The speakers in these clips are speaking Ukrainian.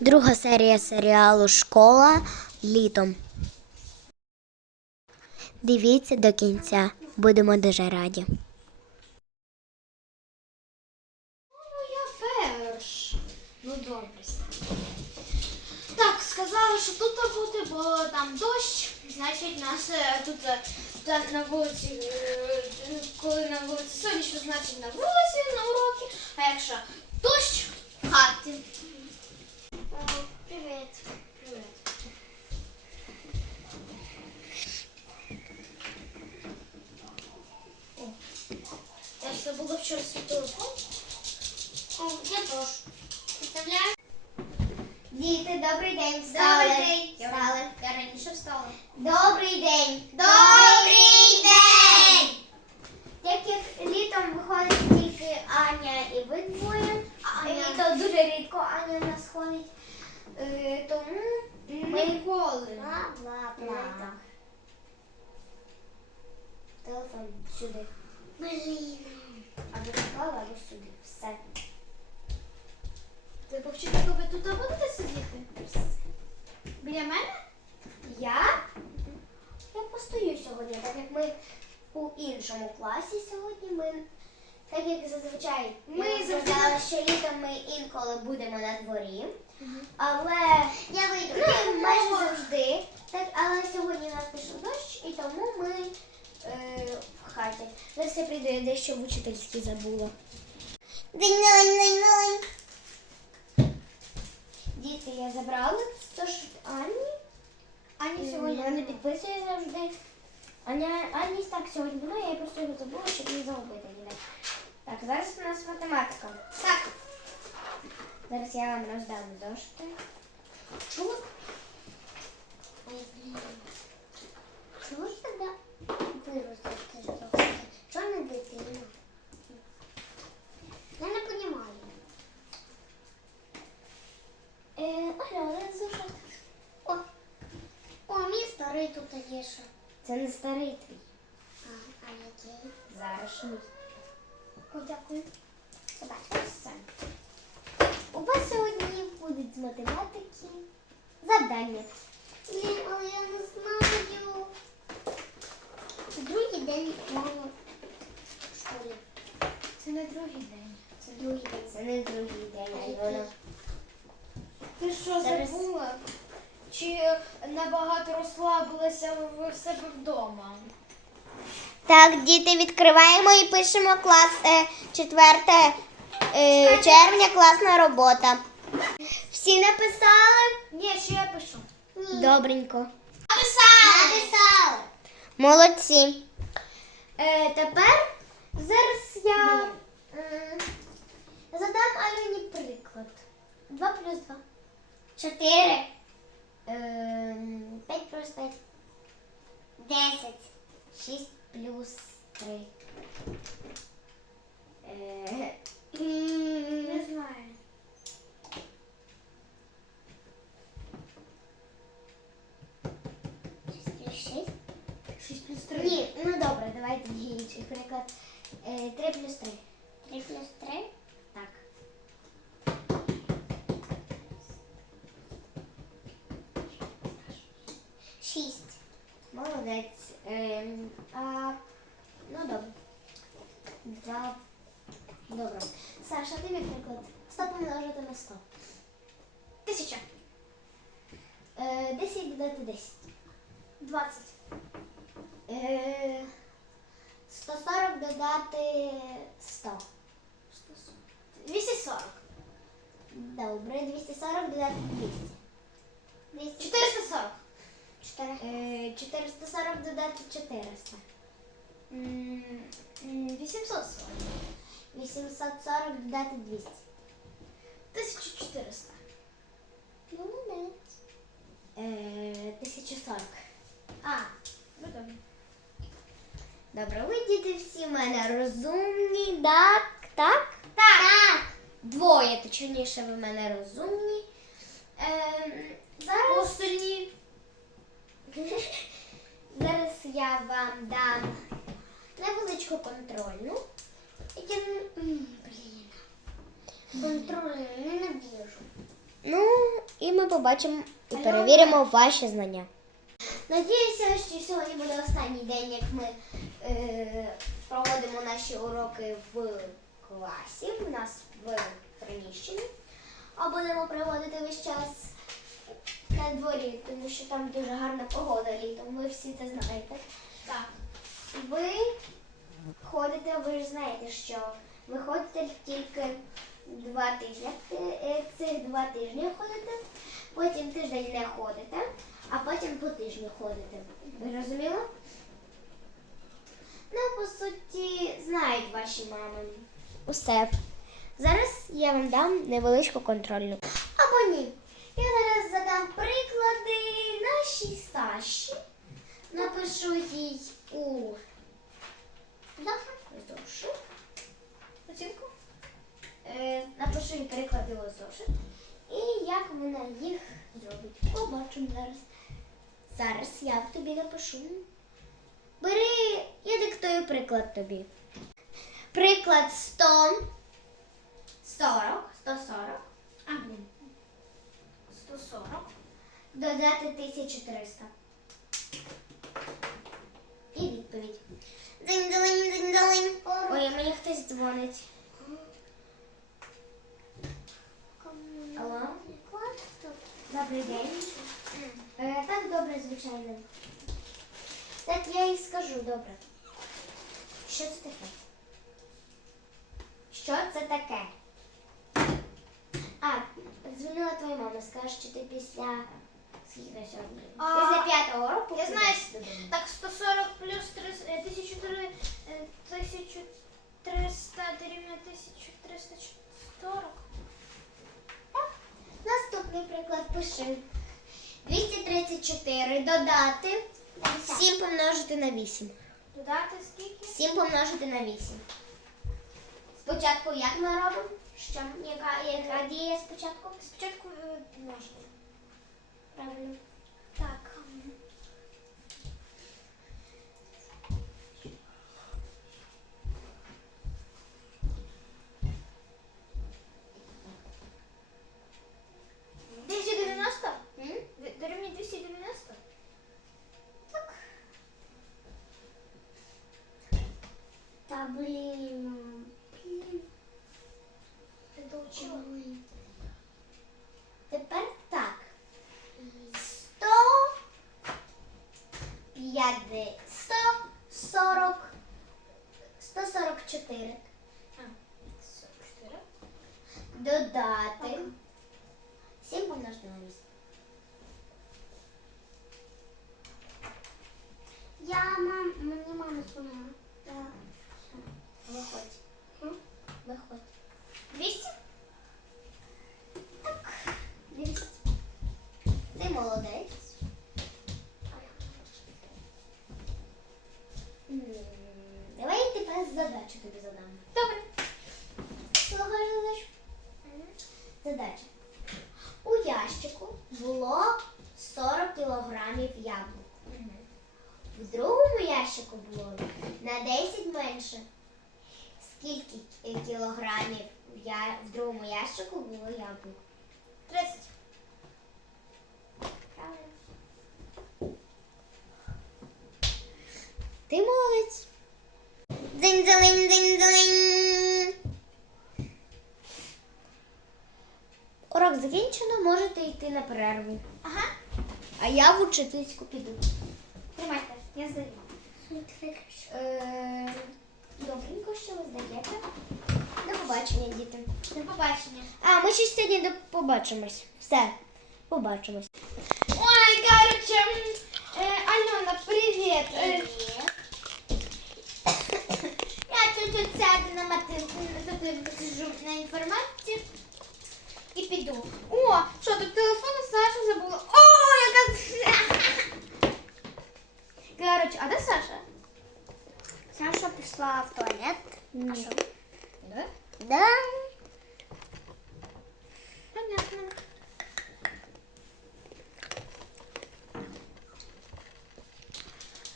Друга серія серіалу Школа літом. Дивіться до кінця. Будемо дуже раді. Ну. Ну, добре. Так, сказали, що тут буде, бо там дощ, значить нас е, тут е, на вулиці, е, коли на вулиці сонячно, значить на вулиці на уроки, а якщо дощ в хаті. Привіт. Привіт. О, Я ж забула вчора свій телефон. О, я теж. Представляєш? Діти, добрий день. Добрий день. Встали. Я раніше встала. Добрий день. Добрий зазвичай, Ми сказали, що літом ми інколи будемо на дворі. Але Я вийду. ну, майже завжди. Так, але сьогодні у нас пішов дощ, і тому ми е, в хаті. Зараз я прийду, я дещо в учительській забула. Динь-динь-динь-динь. Діти, я забрала тож Ані. Ані Сьогодні сьогодні. підписує завжди. Аня, Ані так сьогодні було, я просто його забула, щоб не загубити ніде. Так, зараз у нас математика. Так. Зараз я вам роздам? Ой, блін. Чого ж тоді виростити зошити? Чого не дитина? Я не розумію. Е, Оля, зошит. О, о, мій старий тут є ще. Це не старий твій. А, а який? Зараз дякую. Ось. У вас сьогодні будуть з математики завдання. Блін, але я не знаю. Другий день мама в школі. Це не другий день. Це другий день, це не другий день, Альона. Ти що Зараз- забула? Чи набагато розслабилася ви в себе вдома? Так, діти, відкриваємо і пишемо клас е, 4 е, червня, класна робота. Всі написали? Ні, що я пишу? Добренько. Написали! Написали. Молодці. Е, тепер зараз я м, задам Альоні приклад. 2 плюс 2. 4. 5 плюс 5. 10. 6 плюс 3. Е, Не знаю. плюс 6. 6 плюс 3. Ні, ну добре, давайте інший приклад. 3 плюс 3. 3 плюс 3? 340 додати 400. 840. 840 додати 200. 1400. 1040. А, ну добре. Добре, ви діти всі в мене розумні, так? Так? Так. Двоє, точніше, ви в мене розумні. Е, зараз... Остальні. Зараз я вам дам невеличку контрольну. Я, блін, контрольну ненавижу. Ну, і ми побачимо і перевіримо ваші знання. Надіюся, що сьогодні буде останній день, як ми е, проводимо наші уроки в класі, у нас в приміщенні. А будемо проводити весь час на дворі, тому що там дуже гарна погода літом. Ви всі це знаєте. Так. Ви ходите, ви ж знаєте, що ви ходите тільки два тижні. Е, Цих два тижні ходите, потім тиждень не ходите, а потім по тижню ходите. Ви розуміли? Ну, по суті, знають ваші мами. Усе. Зараз я вам дам невеличку контрольну. Або ні. Я зараз задам приклади нашій Саші. Напишу їй у зошит. Оцінку. Е, напишу їй приклади у зошит. І як вона їх зробить. Побачимо зараз. Зараз я тобі напишу. Бери, я диктую приклад тобі. Приклад 100, 40, 140, А. 140. додати 1300. І відповідь. Динь-долинь, динь-долинь. Ой, мені хтось дзвонить. Алло? Добрий день. Е, так, добре, звичайно. Так я і скажу, добре. Що це таке? Що це таке? А, дзвонила твоя мама, скаже, що ти після скільки сьогодні? А, Після п'ятого року. я знаю, підеш додому. Так, 140 плюс 300, е, 1300, е, 1300 дорівнює 1340. Наступний приклад пиши. 234 додати 7 помножити на 8. Додати скільки? 7 помножити на 8. Спочатку як ми робимо? Що? Яка, яка дія спочатку? Спочатку е, можна. Правильно. Так. Дорівнює 290? Так. Та. Блін. Ти доучила? Тепер так. 100 50, 140 144 А, 44. додати 7 помножити на 8. Я мам, мені мама дзвонила. Так. Виходь. М? Виходь. 200? Так. 200. Ти молодець. М, Давай я тепер задачу тобі задам. Добре. Слухай задачу. Задача. У ящику було 40 кілограмів яблук. В другому ящику було на 10 менше. Скільки кілограмів в другому ящику було яблук? 30. Правильно. Ти молодець. Дзинь-дзалинь, дзинь-дзалинь. Урок закінчено, можете йти на перерву. Ага. А я в учительську піду. Тримайте, я здаю. Е, Добренько, що ви здаєте. До побачення, діти. До побачення. А, ми ще сьогодні до побачимось. Все, побачимось. Ой, короче, м, э, Алена, привет. Э, я чуть-чуть сяду на матинку, тут посижу на інформатиці і піду. О, що тут телефон Саша забула. О, яка... Короче, а де Саша? Пішла в туалет. А що? Да? Да. Понятно.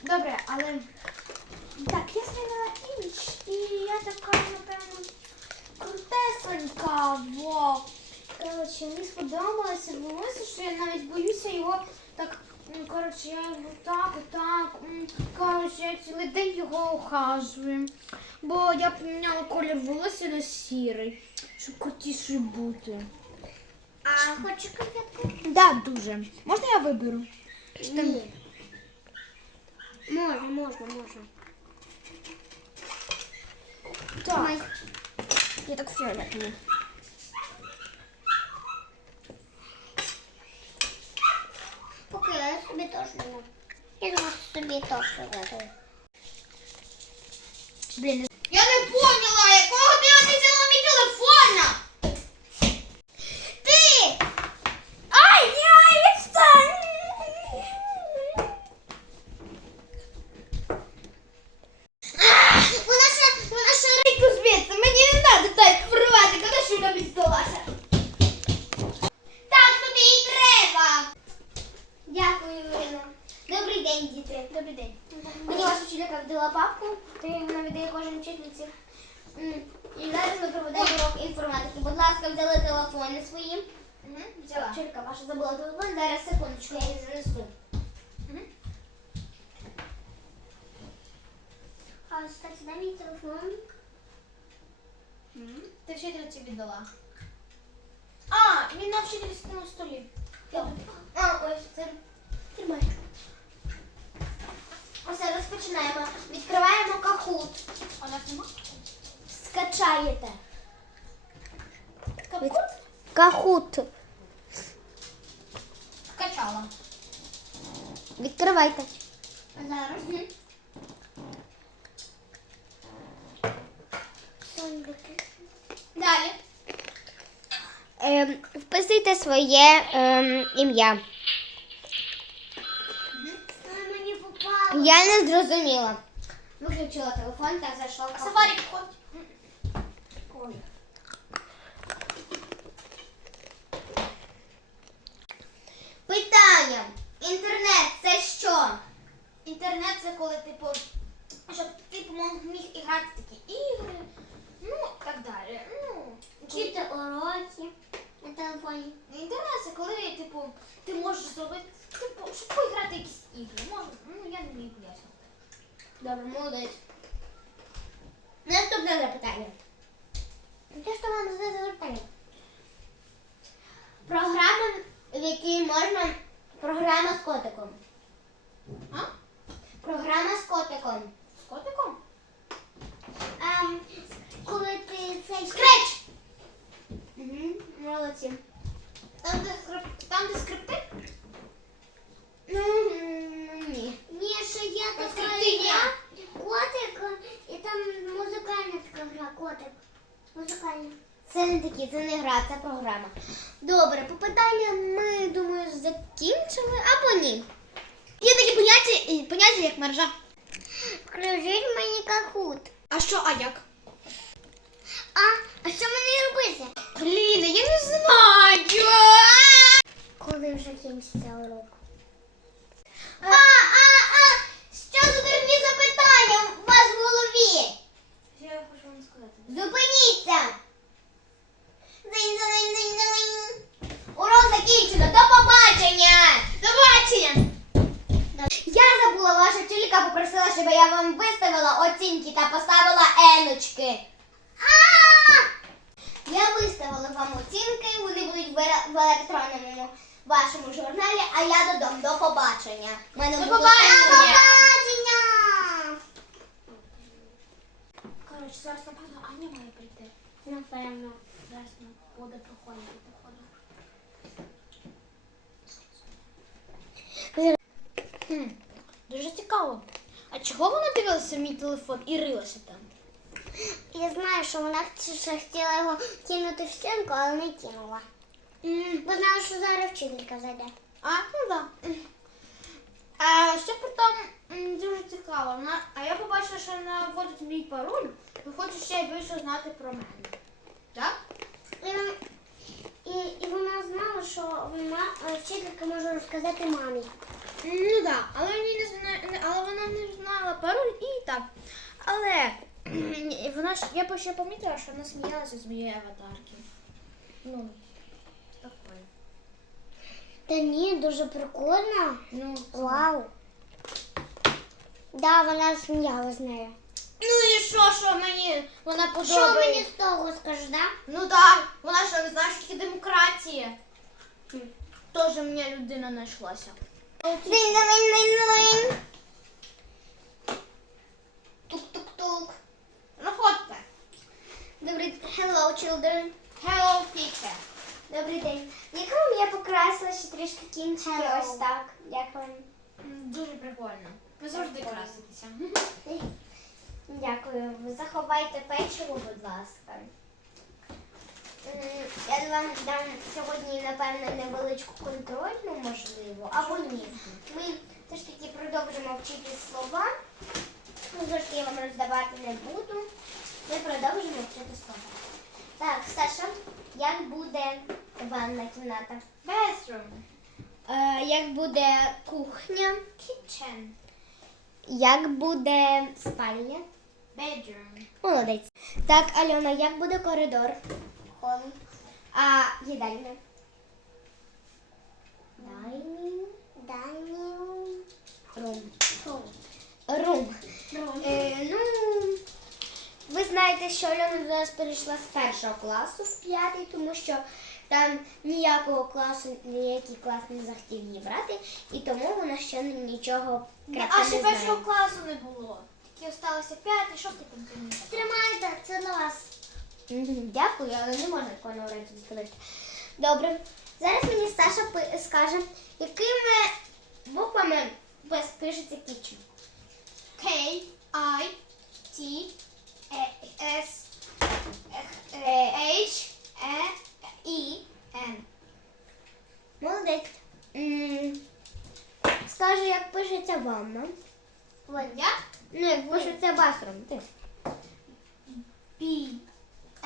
Добре, але так, я змінила імідж, і я така, напевно, крутесенька, во. коротше, мені сподобалося волосся, що я навіть боюся його так. м, Коротше, я його так, отак. м, Коротше, я цілий день. Бо я поміняла колір волосся на сірий, щоб крутіший бути. А хочеш конфетку? Да, дуже. Можна я виберу? Ні. Можна, можна, можна. Так. Я так фіолетовий. Поки я собі теж не можу. Я думаю, собі теж виберу. Блін, Я не поняла, якого ти обіцяла мій телефон? Ти! Ай, ай, відстань! Вона ще, вона ще рейку звідси. Мені не треба так вривати, коли що тобі здалася. Так тобі і треба. Дякую, Ірина. Добрий день, діти. Добрий день. Мені ваша вчителька вдала папку, то я вона віддає кожній вчительці. М, І зараз ми проведемо урок інформатики. Будь ласка, взяли телефони свої. Угу, взяла. Вчителька ваша забула телефон, зараз секундочку, я її занесу. Мгм. А, кстати, дай мій телефон. Мгм. Ти вчительці віддала. А, він на вчительському столі. А, ось це. Тримай. Ось розпочинаємо. Відкриваємо кахут. А нас нема? Скачаєте. Капут? Кахут. Скачала. Відкривайте. Зараз. Далі. Ем, вписуйте своє ем, ім'я. Мені попало. Я не зрозуміла. Виключила телефон та зайшла в кафе. Сафарі підходь. Інтернет це що? Інтернет це коли, типу, щоб ти мог- міг грати в такі ігри, ну, так далі. Ну, Вчити уроки на телефоні. Інтернет це коли, типу, ти можеш зробити, типу, щоб поіграти якісь ігри. Може, ну я не вмію пояснювати. Добре, молодець. Наступне запитання. Те, що вам задати запитання. Програма, в якій можна. Програма з котиком. А? Програма з котиком. З котиком? Ем, коли ти цей Скреч! Угу, молодці. Там, де, скрип- там, де скрипти? Ну, ні. Ні, що є така скрипти є. гра, котик, і там музикальна така гра, котик. Музикальна. Це не такі, це не гра, це програма. Добре, по питанням ми, думаю, закінчили або ні. Є такі поняття, поняття як мережа. Включіть мені кахут. А що, а як? А, а що мені робити? Блін, я не знаю. Коли вже кінчиться урок? А, а, а, що за дурні запитання у вас в голові? Що я хочу вам сказати? Зупиніться. Динь, динь, динь, динь. Урок закінчено. До побачення. До побачення. Я забула, ваша попросила, щоб я вам виставила оцінки та поставила еночки. Я виставила вам оцінки, вони будуть в електронному вашому журналі, а я додому. До побачення. Мене До побачення. До побачення. Коротше, зараз напевно Аня має прийти. Напевно. Зараз буде проходити, дуже цікаво. А чого вона дивилася в мій телефон і рилася там? Я знаю, що вона ще хотіла його кинути в стінку, але не кинула. Бо знала, що зараз вчителька зайде. А, ну так. Да. А ще потім м, дуже цікаво. Вона, а я побачила, що вона вводить мій пароль і хоче ще більше знати про мене. Так? І, і, і вона знала, що вона, е, вчителька може розказати мамі. Ну так, але мені не знає, але вона не знала пароль і так. Але вона ж я ще помітила, що вона сміялася з моєї аватарки. Ну, прикольно. Та ні, дуже прикольно. Ну, Вау. Да, вона сміялась з нею. ну і що, що мені вона Що мені з того скажеш, да? Ну так, вона що не знає, що таке демократія. Теж мені людина знайшлася. Тук-тук-тук. Заходьте. Добрий Hello, children. Hello, Pika. Добрий день. Як вам я покрасила ще трішки кінчики? Hello. Ось так. Як вам? Дуже прикольно. Ви завжди краситеся. Дякую. Ви заховайте печиво, будь ласка. М, Я вам дам сьогодні, напевно, невеличку контрольну, можливо, або ні. Ми все ж таки продовжимо вчити слова. Ну, я вам роздавати не буду. Ми продовжимо вчити слова. Так, Саша, як буде ванна кімната? Bathroom. Е, як буде кухня? Kitchen. Як буде спальня? Bedroom. Молодець. Так, Альона, як буде коридор? Хол. А їдальня? Дайнінг. Дайнінг. Рум. Рум. Е, ну, ви знаєте, що Альона до нас перейшла з першого класу в п'ятий, тому що там ніякого класу, ніякий клас не захотів її брати, і тому вона ще нічого крапка А не ще знає. першого класу не було. Тільки осталося п'ятий, шостий там помітив. Тримайте, це на вас. Дякую, але не можна такого уроці сказати. Добре. Зараз мені Саша скаже, якими буквами пишеться кічен. K, I, T, S, Е, H, E, E, N. Молодець. М, Скаже, як пишеться ванна. Я? Ну, як пишеться басрум. Ти. B,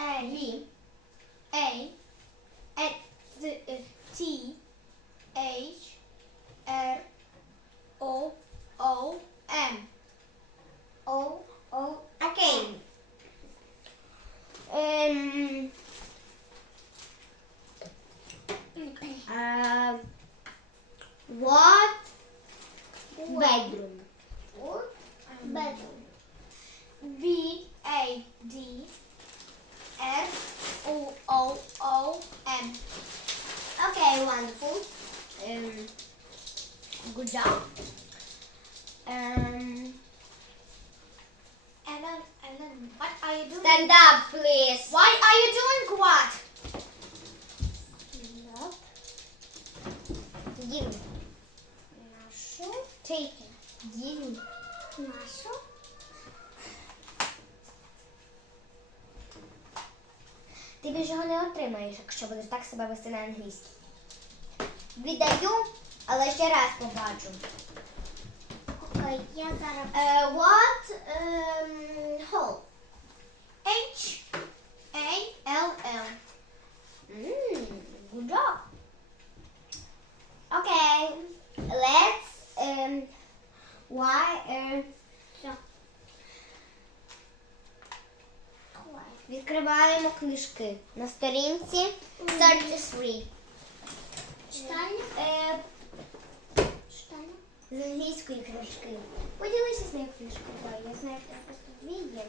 A, Лі. A, E, T, е, T, H, R, O, O, M. О, о, окей. Ем, а, what bedroom? Bedroom. B, A, D, R, O, O, O, M. Okay, wonderful. Um, good job. Um, Ellen, Ellen, what are you doing? stand up, please. Why are you doing what? Stand up. You. Нашу. Take it. You. Нашу. Ти більше його не отримаєш, якщо будеш так себе вести на англійській. Віддаю, але ще раз побачу. Окей, я зараз. Uh, what um, hole? H, A, L, L. Mm, good job. Okay, let's um, why uh, відкриваємо книжки на сторінці 33. Читальня? Е, Читальня? з англійської книжки. Поділися з нею книжкою. Я знаю, що просто дві є.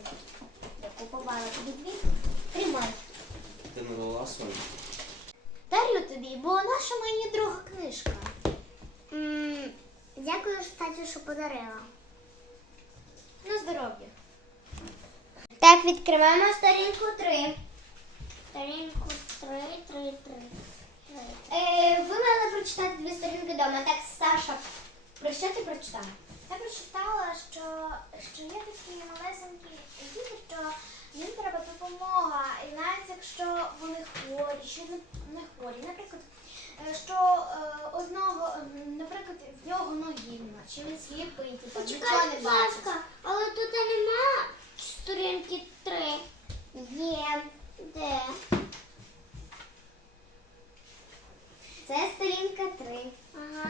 Я купувала тобі дві. Тримай. Ти налила свою? Дарю тобі, бо наша мені друга книжка. М, Дякую, Статі, що подарила. На здоров'я. Так, відкриваємо сторінку 3. Сторінку 3, 3, 3. Е, ви мали прочитати дві сторінки вдома. Так, Саша, про що ти прочитала? Я прочитала, що, що є такі малесенькі діти, що їм треба допомога. І навіть якщо вони хворі, чи не, хворі. Наприклад, е, що е, одного, наприклад, в нього ноги нема, чи він сліпий, типу, нічого не бачить. але тут нема сторінки 3. Є. Де? Це сторінка 3. Ага.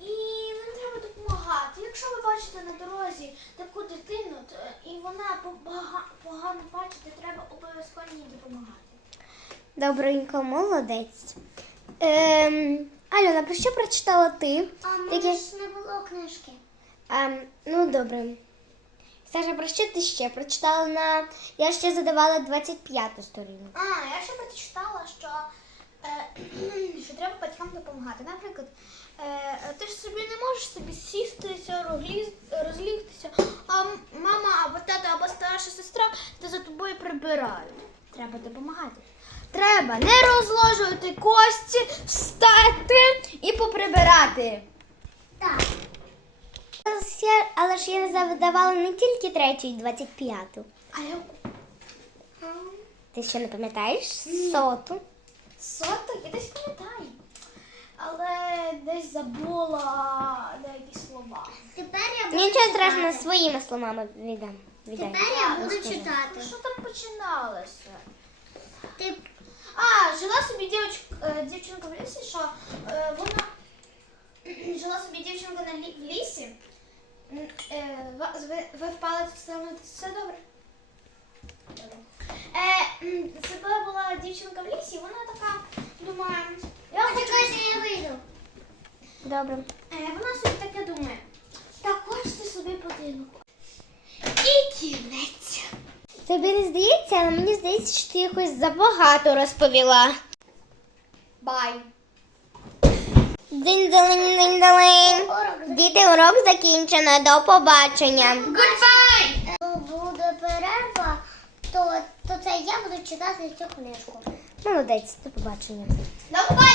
І їм треба допомагати. Якщо ви бачите на дорозі таку дитину, то, і вона погано бачить, то треба обов'язково їй допомагати. Добренько, молодець. Ем, Альона, про що прочитала ти? А в Таке- мене ж не було книжки. Ем, ну, добре. Саша, про що ти ще прочитала на. Я ще задавала 25 сторінку. А, я ще прочитала, що, е, що треба батькам допомагати. Наприклад, е, ти ж собі не можеш собі сістися, розлігтися, а мама або тата, або старша сестра та за тобою прибирають. Треба допомагати. Треба не розложувати кості, встати і поприбирати. Так. Але ж я- задавала не тільки третю і 25. А я Ти ще не пам'ятаєш? Соту. соток, я десь пам'ятаю. Але десь забула деякі слова. Тепер я буду Нічого читати. страшного, своїми словами віддам. Тепер я буду Розкажи. читати. Що там починалося? Ти А, жила собі дівчинка, е, дівчинка в лісі, що е, вона жила собі дівчинка на лі, в лісі. Е, ви, ви впали так само, все добре? Е, це була, дівчинка в лісі, вона така думає, я хочу. Почекайте, я вийду. Добре. Е, вона собі таке думає. Так хочете собі будинок. І кінець. Тобі не здається, але мені здається, що ти якось забагато розповіла. Бай. Динь-далинь-динь-далинь. Діти, урок закінчено. До побачення. Goodbye! Буде перерва, то, то це я буду читати цю книжку. Молодець, до побачення. До побачення!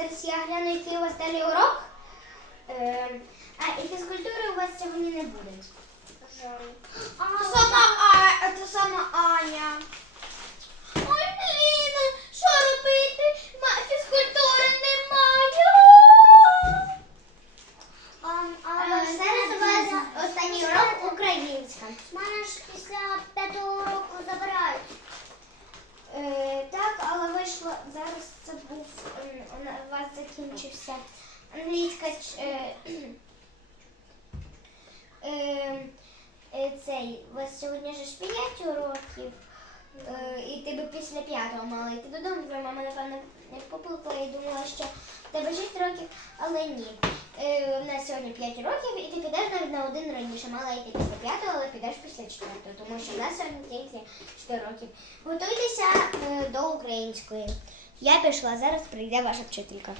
Зараз я гляну, який у вас далі урок. Е, а і фізкультури у вас сьогодні не буде. Та сама, а, та сама Аня. Ой, блін, що робити? Ма- Фізкультури немає. Але Зараз у вас останній урок українська. Мене ж після п'ятого уроку забирають. Е, так, але вийшло зараз це був ем, у вас закінчився англійська е, е, е, цей. У вас сьогодні ж 5 уроків. Е, і ти би після п'ятого мала йти додому, твоя мама, напевно, не поплакала і думала, що в тебе 6 років, але ні. Е, у нас сьогодні 5 років, і ти підеш навіть на один раніше. Мала йти після п'ятого, але після четвертого, тому що в нас сьогодні тільки 4 років. Готуйтеся е, до української. Я пішла, зараз прийде ваша вчителька.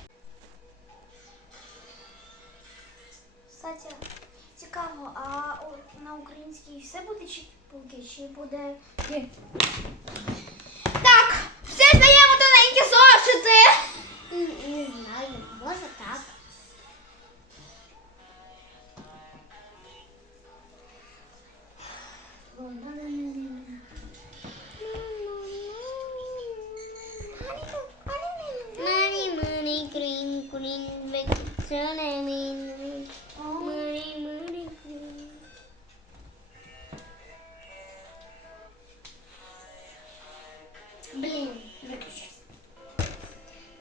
Кстати, цікаво, а у- на українській все буде чи полки, чи буде. Так, все здаємо тоненькі зошити. М, Не знаю, може так. Money, money, green, green, vegetarian. Money, money, green. Blame,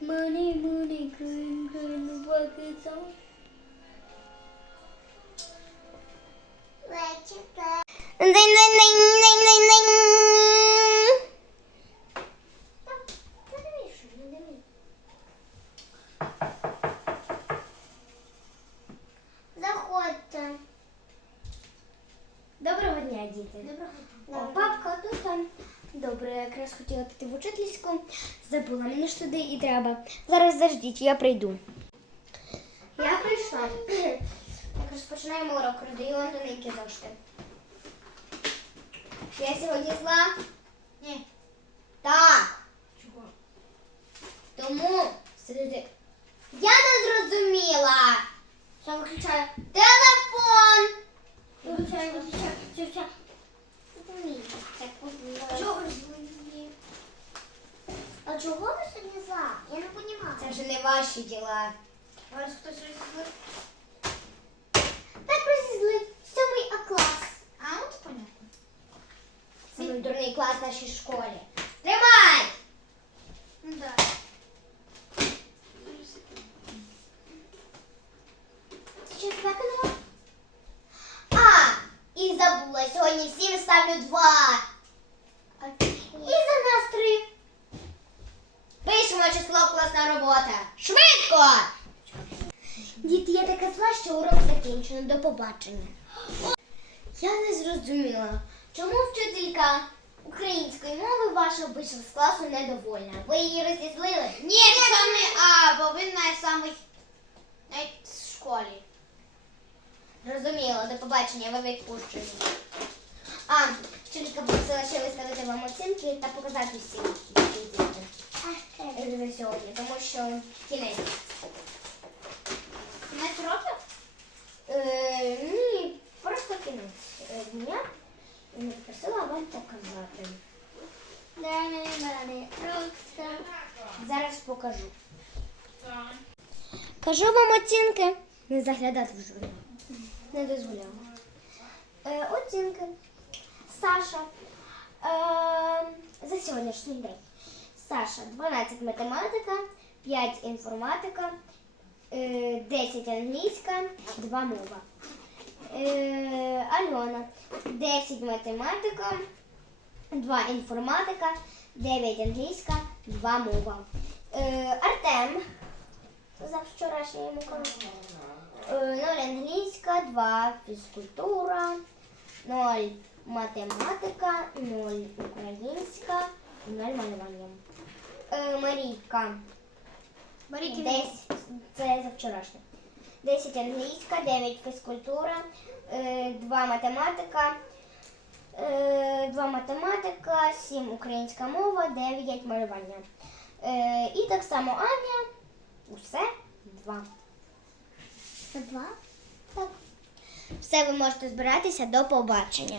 Money, money, green, green, vegetarian. And then, then туди і треба. Зараз заждіть, я прийду. Я прийшла. Так, розпочинаємо урок. Вам тоненькі зошити. Я сьогодні зла? Ні. Так. Чого? Тому сидите. Я не зрозуміла. Що виключаю? Телефон. Виключай, ваші діла. Вас хтось розізлив? Так розізлив. Сьомий А клас. А, от понятно. Самий дурний клас в нашій школі. Тримай! Ну да. Ти що спеканого? А! І забула, сьогодні всім ставлю два. І за нас три. Число класна робота. Швидко! Діти, я така зла, що урок закінчено. До побачення. Я не зрозуміла, чому вчителька української мови ваша вийшла з класу недовольна. Ви її розізлили? Ні, не А, найсамий навіть в школі. Зрозуміло, до побачення, ви відпущені. А, вчителька просила ще виставити вам оцінки та показати всі Е, сьогодні, тому що кінець. Кінець років? Е, ні, просто кінець е, дня. І не просила вам показати. Зараз покажу. Кажу вам оцінки. Не заглядати в журнал. Не дозволяла. Е, оцінки. Саша. Е, за сьогоднішній день. Саша 12 математика, 5 інформатика, е, 10 англійська, 2 мова. Е, Альона 10 математика, 2 інформатика, 9 англійська, 2 мова. Е, Артем за вчорашній йому. Е, 0 англійська, 2 фізкультура, 0 математика, 0 українська, 0 малювання. Е, Марійка. Марійки Десь це за вчорашнє. 10 англійська, 9 фізкультура, 2 математика, 2 математика, 7 українська мова, 9 малювання. Е, І так само Аня. Усе 2. Це два? Так. Все, ви можете збиратися. До побачення.